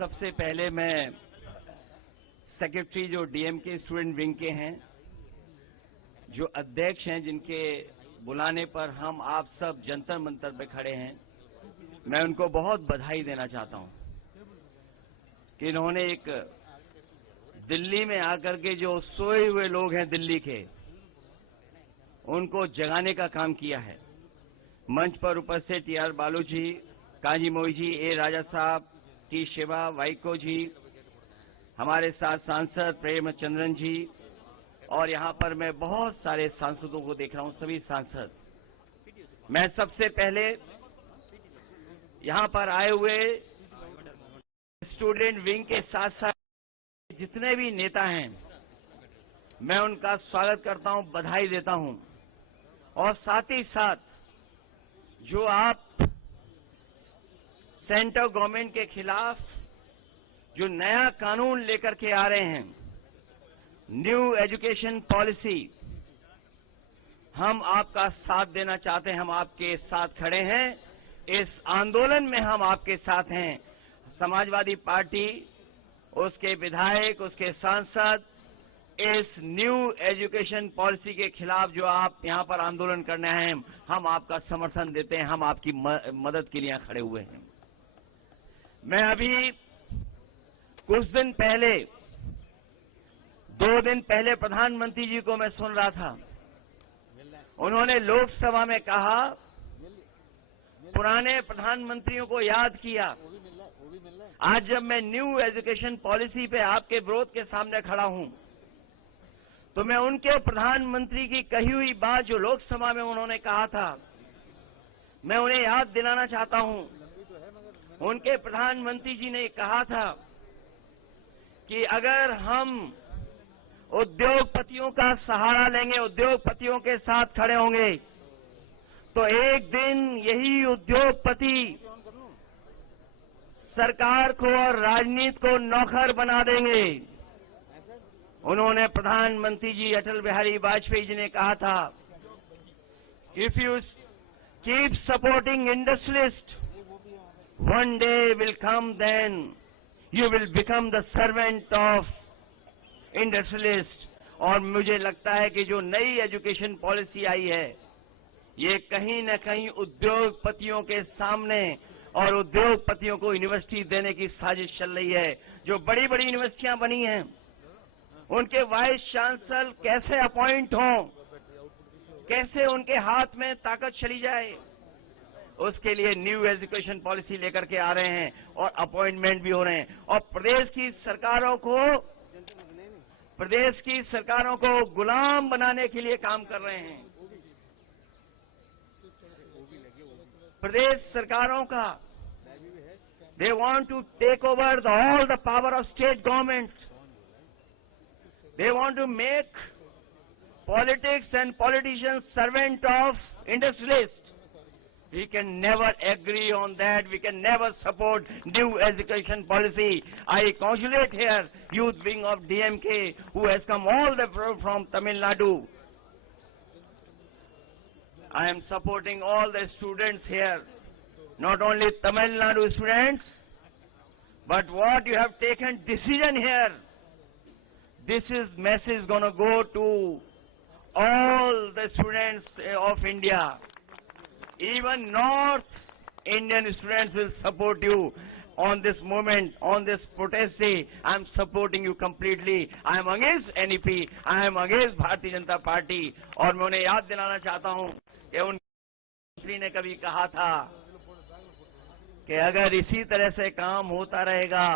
सबसे पहले मैं सेक्रेटरी जो डीएमके स्टूडेंट विंग के हैं, जो अध्यक्ष हैं, जिनके बुलाने पर हम आप सब जंतर मंतर पे खड़े हैं, मैं उनको बहुत बधाई देना चाहता हूं कि इन्होंने एक दिल्ली में आकर के जो सोए हुए लोग हैं दिल्ली के, उनको जगाने का काम किया है। मंच पर उपस्थित टीआर बालू जी, काजी मोई जी, ए राजा साहब, टी शिवा, वाइको जी, हमारे साथ सांसद प्रेमचंद्रन जी, और यहां पर मैं बहुत सारे सांसदों को देख रहा हूं, सभी सांसद। मैं सबसे पहले यहां पर आए हुए स्टूडेंट विंग के साथ साथ जितने भी नेता हैं, मैं उनका स्वागत करता हूं, बधाई देता हूं। और साथ ही साथ जो आप सेंट्रल गवर्नमेंट के खिलाफ जो नया कानून लेकर के आ रहे हैं, न्यू एजुकेशन पॉलिसी, हम आपका साथ देना चाहते हैं, हम आपके साथ खड़े हैं। इस आंदोलन में हम आपके साथ हैं। समाजवादी पार्टी, उसके विधायक, उसके सांसद, इस न्यू एजुकेशन पॉलिसी के खिलाफ जो आप यहां पर आंदोलन करने आए हैं, हम आपका समर्थन देते हैं, हम आपकी मदद के लिए खड़े हुए हैं। मैं अभी कुछ दिन पहले, 2 दिन पहले प्रधानमंत्री जी को मैं सुन रहा था। उन्होंने लोकसभा में कहा, पुराने प्रधानमंत्रियों को याद किया। आज जब मैं न्यू एजुकेशन पॉलिसी पे आपके विरोध के सामने खड़ा हूं, तो मैं उनके प्रधानमंत्री की कही हुई बात जो लोकसभा में उन्होंने कहा था, मैं उन्हें याद दिलाना चाहता हूं। उनके प्रधानमंत्री जी ने कहा था कि अगर हम उद्योगपतियों का सहारा लेंगे, उद्योगपतियों के साथ खड़े होंगे, तो एक दिन यही उद्योगपति सरकार को और राजनीति को नौकर बना देंगे। उन्होंने प्रधानमंत्री जी अटल बिहारी वाजपेयी जी ने कहा था, if you keep supporting industrialist, one day will come then you will become the servant of industrialist. और मुझे लगता है कि जो नई एजुकेशन पॉलिसी आई है, ये कहीं न कहीं उद्योगपतियों के सामने और उद्योगपतियों को यूनिवर्सिटी देने की साजिश चल रही है। जो बड़ी बड़ी यूनिवर्सिटियां बनी हैं, उनके वाइस चांसलर कैसे अपॉइंट हों, कैसे उनके हाथ में ताकत चली जाए, उसके लिए न्यू एजुकेशन पॉलिसी लेकर के आ रहे हैं और अपॉइंटमेंट भी हो रहे हैं। और प्रदेश की सरकारों को गुलाम बनाने के लिए काम कर रहे हैं। प्रदेश सरकारों का, they want to take over all the power of state governments. They want to make politics and politicians servant of industrialists. We can never agree on that. We can never support new education policy. I congratulate here youth wing of DMK who has come all the way from Tamil Nadu. I am supporting all the students here, not only Tamil Nadu students, but what you have taken decision here, this is message going to go to all the students of India. Even North Indian students will support you on this moment, on this protest day. I am supporting you completely. I am against NEP. I am against Bharatiya Janata party. और मैं उन्हें याद दिलाना चाहता हूं कि उन मंत्री ने कभी कहा था कि अगर इसी तरह से काम होता रहेगा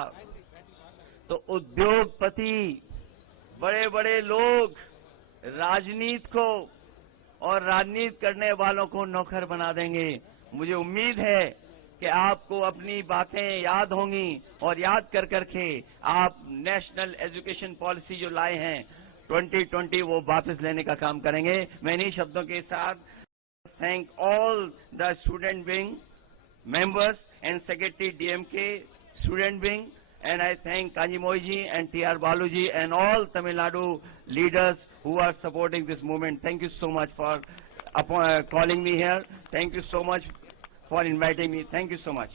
तो उद्योगपति, बड़े बड़े लोग राजनीति को और राजनीति करने वालों को नौकर बना देंगे। मुझे उम्मीद है कि आपको अपनी बातें याद होंगी और याद कर करके आप नेशनल एजुकेशन पॉलिसी जो लाए हैं 2020, वो वापस लेने का काम करेंगे। मैं इन्हीं शब्दों के साथ thank all the student wing members and Secretary DMK Student Wing, and I thank Kaji Moy ji and TR Balu ji and all Tamil Nadu leaders who are supporting this movement. Thank you so much for calling me here. Thank you so much for inviting me. Thank you so much.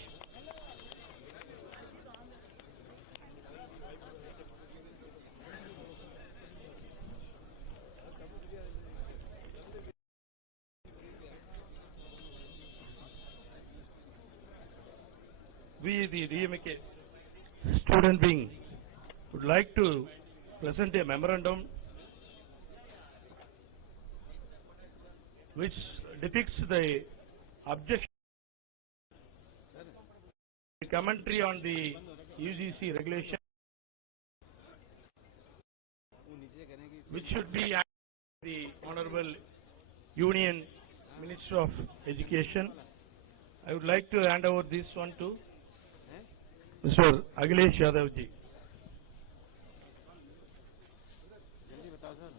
we, the DMK student wing, would like to present a memorandum which depicts the objection, the commentary on the UGC regulation, which should be the Honorable Union Minister of Education. I would like to hand over this one to Mr. Akhilesh Yadav ji. जल्दी बताओ sir.